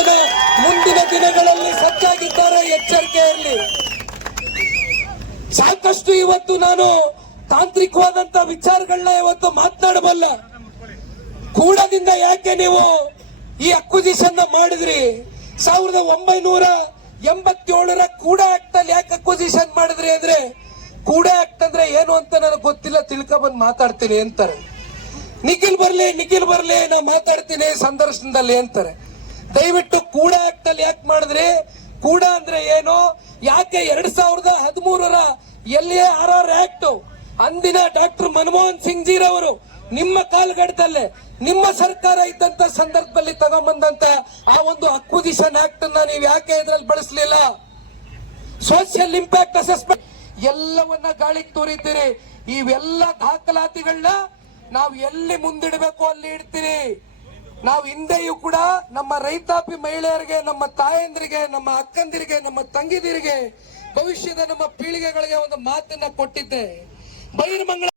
ಜನ ಮುಂದಿನ ದಿನಗಳಲ್ಲಿ ಸಜ್ಜಾಗಿದ್ದಾರೆ, ಎಚ್ಚರಿಕೆ ಇರಲಿ. ಸಾಕಷ್ಟು ಇವತ್ತು ನಾನು ತಾಂತ್ರಿಕವಾದಂತ ವಿಚಾರಗಳನ್ನ ಇವತ್ತು ಮಾತನಾಡಬಲ್ಲ. ಕೂಡದಿಂದ ಯಾಕೆ ನೀವು ಈ ಅಕ್ವಿಸಿಷನ್ ಮಾಡಿದ್ರಿ? 1987ರ ಕೂಡ ಆಕ್ಟ್ ಅಲ್ಲಿ ಯಾಕೆ ಅಕ್ವಿಸಿಷನ್ ಮಾಡಿದ್ರಿ ಅಂದ್ರೆ, ಕೂಡ ಆಕ್ಟ್ ಅಂದ್ರೆ ಏನು ಅಂತ ನನಗೆ ಗೊತ್ತಿಲ್ಲ, ತಿಳ್ಕೊಬಂದ್ ಮಾತಾಡ್ತೀನಿ ಅಂತಾರೆ. ನಿಖಿಲ್ ಬರ್ಲಿ ನಾ ಮಾತಾಡ್ತೀನಿ ಸಂದರ್ಶನದಲ್ಲಿ ಅಂತಾರೆ. ದಯವಿಟ್ಟು ಕೂಡ ಆಕ್ಟ್ ಅಲ್ಲಿ ಯಾಕೆ ಮಾಡಿದ್ರಿ? ಕೂಡ ಅಂದ್ರೆ ಏನು? ಯಾಕೆ 2013ರ LARR ಆಕ್ಟ್ ಅಂದಿನ ಡಾಕ್ಟರ್ ಮನಮೋಹನ್ ಸಿಂಗ್ ಜೀರವರು ನಿಮ್ಮ ಕಾಲ್ಗಡದಲ್ಲೇ ನಿಮ್ಮ ಸರ್ಕಾರ ಇದ್ದಂತ ಸಂದರ್ಭದಲ್ಲಿ ತಗೊಂಬಂದಂತ ಆ ಒಂದು ಅಕ್ವಿಸಿಷನ್ ಆಕ್ಟ್ ಅನ್ನ ನೀವು ಯಾಕೆ ಇದ್ರಲ್ಲಿ ಬಳಸಲಿಲ್ಲ? ಸೋಷಿಯಲ್ ಇಂಪ್ಯಾಕ್ಟ್ ಅಸೆಸ್ಮೆಂಟ್ ಎಲ್ಲವನ್ನ ಗಾಳಿಗೆ ತೋರಿತೀರಿ. ಇವೆಲ್ಲ ದಾಖಲಾತಿಗಳನ್ನ ನಾವು ಎಲ್ಲಿ ಮುಂದಿಡಬೇಕು ಅಲ್ಲಿ ಇಡ್ತೀರಿ. ನಾವು ಹಿಂದೆಯೂ ಕೂಡ ನಮ್ಮ ರೈತಾಪಿ ಮಹಿಳೆಯರಿಗೆ, ನಮ್ಮ ತಾಯಂದಿರಿಗೆ, ನಮ್ಮ ಅಕ್ಕಂದಿರಿಗೆ, ನಮ್ಮ ತಂಗಿದಿರಿಗೆ, ಭವಿಷ್ಯದ ನಮ್ಮ ಪೀಳಿಗೆಗಳಿಗೆ ಒಂದು ಮಾತನ್ನ ಕೊಟ್ಟಿದ್ದೆ. ಬೈರಮಂಗಲ